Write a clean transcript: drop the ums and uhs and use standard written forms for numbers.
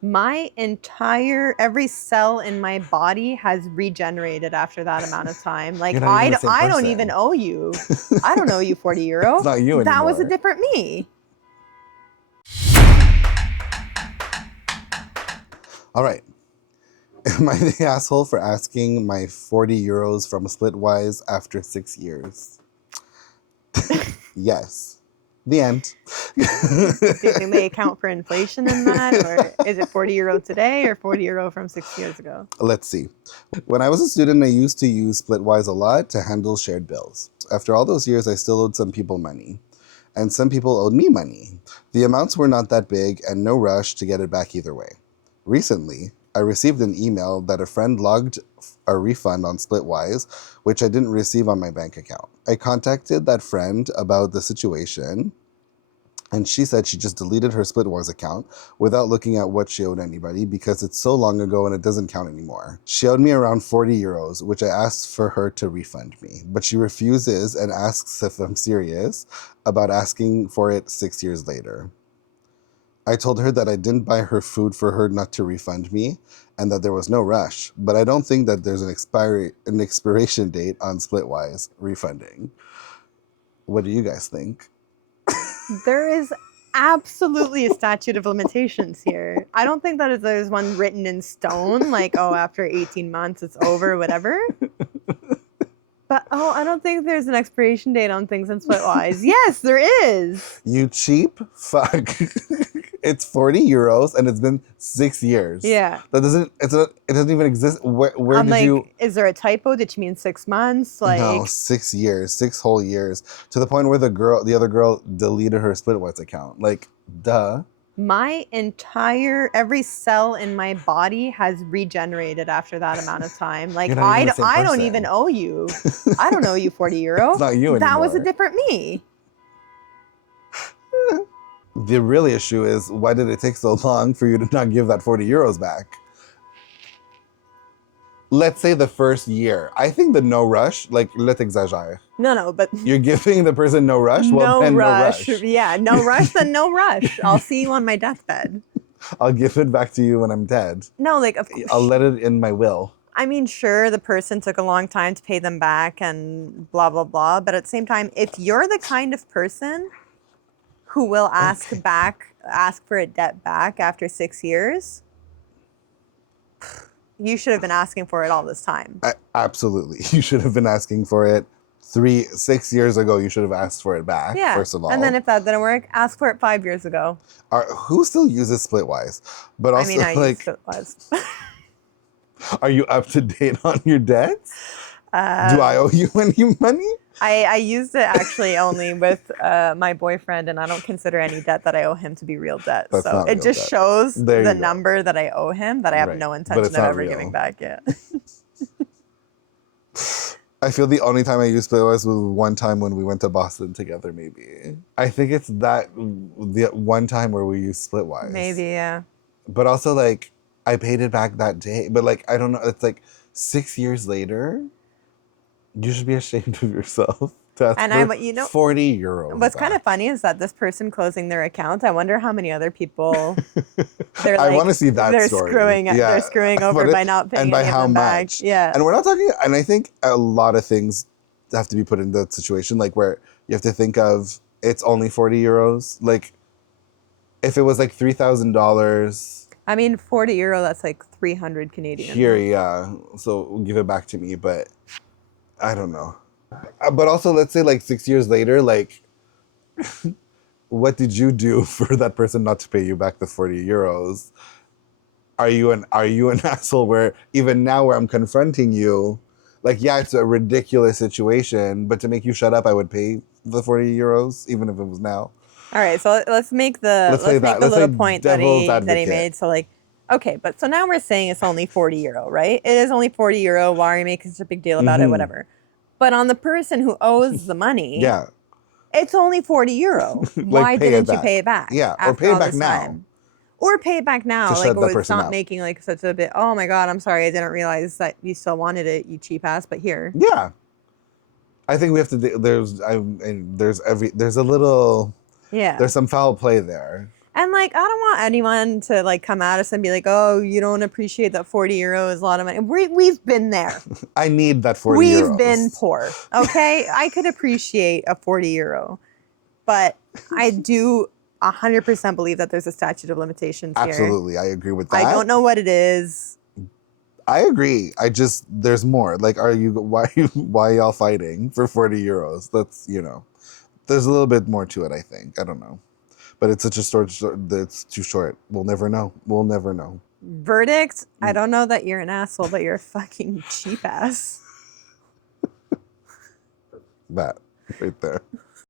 Every cell in my body has regenerated after that amount of time. Like, You're not even the same I don't person. even owe you. I don't owe you 40 euro. It's not you That was a anymore. different me. All right. Am I the asshole for asking my 40 euros from Splitwise after 6 years? Yes. The end. Do you think they account for inflation in that? Or is it 40 euro today or 40 euro from 6 years ago? Let's see. When I was a student, I used to use Splitwise a lot to handle shared bills. After all those years, I still owed some people money. And some people owed me money. The amounts were not that big and no rush to get it back either way. Recently, I received an email that a friend logged a refund on Splitwise, which I didn't receive on my bank account. I contacted that friend about the situation, and she said she just deleted her Splitwise account without looking at what she owed anybody because it's so long ago and it doesn't count anymore. She owed me around 40 euros, which I asked for her to refund me, but she refuses and asks if I'm serious about asking for it 6 years later. I told her that I didn't buy her food for her not to refund me and that there was no rush, but I don't think that there's an expiration date on Splitwise refunding. What do you guys think? There is absolutely a statute of limitations here. I don't think that there's one written in stone, like, oh, after 18 months, it's over, whatever. But, I don't think there's an expiration date on things in Splitwise. Yes, there is. You cheap fuck. It's 40 euros and it's been 6 years. Yeah. It doesn't even exist. Where I'm did like, you? is there a typo? Did she mean 6 months? Like, No, 6 years, 6 whole years, to the point where the other girl deleted her Splitwise account. Like, duh. every cell in my body has regenerated after that amount of time. Like, You're not even the same I don't person. even owe you. I don't owe you 40 euro. It's not you anymore. That was a different me. The real issue is, why did it take so long for you to not give that 40 euros back? Let's say the first year. I think the no rush, like, let's exagere. No, but You're giving the person no rush? Well, then no rush. Yeah, no rush, then no rush. I'll see you on my deathbed. I'll give it back to you when I'm dead. No, like, of course. I'll let it in my will. I mean, sure, the person took a long time to pay them back and blah, blah, blah. But at the same time, if you're the kind of person who will ask for a debt back after 6 years, you should have been asking for it all this time. Absolutely. You should have been asking for it 6 years ago. You should have asked for it back, Yeah. first of all. And then if that didn't work, ask for it 5 years ago. Who still uses Splitwise? But also, I like, used Splitwise. Are you up to date on your debts? Do I owe you any money? I used it actually only with my boyfriend, and I don't consider any debt that I owe him to be real debt. That's so not it real just debt. shows There the you go. number that I owe him that I have Right. no But intention it's of not ever real. giving back. Yeah. I feel the only time I used Splitwise was one time when we went to Boston together, maybe. I think it's the one time where we used Splitwise. Maybe, yeah. But also, like, I paid it back that day. But, like, I don't know. It's like 6 years later. You should be ashamed of yourself to ask for 40 euros. What's kind of funny is that this person closing their account, I wonder how many other people they're I want to see that they're story. They're screwing over by not paying and by any how of them much. back. Yeah. And we're not talking, and I think a lot of things have to be put in that situation, like where you have to think of it's only 40 euros. Like, if it was like $3,000. I mean, 40 euro, that's like 300 Canadian. Here, yeah. So give it back to me, but I don't know. But also, let's say like 6 years later, like, what did you do for that person not to pay you back the 40 euros? Are you an asshole where even now where I'm confronting you, like, yeah, it's a ridiculous situation, but to make you shut up, I would pay the 40 euros, even if it was now. All right, so let's make the little point that he made. So, like, okay, but so now we're saying it's only 40 euro, right? It is only 40 euro. Why are you making such a big deal about it? Whatever. But on the person who owes the money, yeah, it's only 40 euro. Why didn't you pay it back? Yeah, or pay it back now. Or pay it back now. To like, shut that it's person not up. making like such a bit, oh my God, I'm sorry, I didn't realize that you still wanted it, you cheap ass, but here. Yeah. I think we have to, there's a little, Yeah. there's some foul play there. And like, I don't want anyone to like come at us and be like, "Oh, you don't appreciate that 40 euro is a lot of money." We've been there. I need that 40 We've euros. been poor. Okay, I could appreciate a 40 euro, but I do 100% believe that there's a statute of limitations here. Absolutely, I agree with that. I don't know what it is. I agree. There's more. Like, why y'all fighting for 40 euros? That's, there's a little bit more to it, I think. I don't know. But it's such a short that's too short. We'll never know. We'll never know. Verdict, I don't know that you're an asshole, but you're a fucking cheap ass. That right there.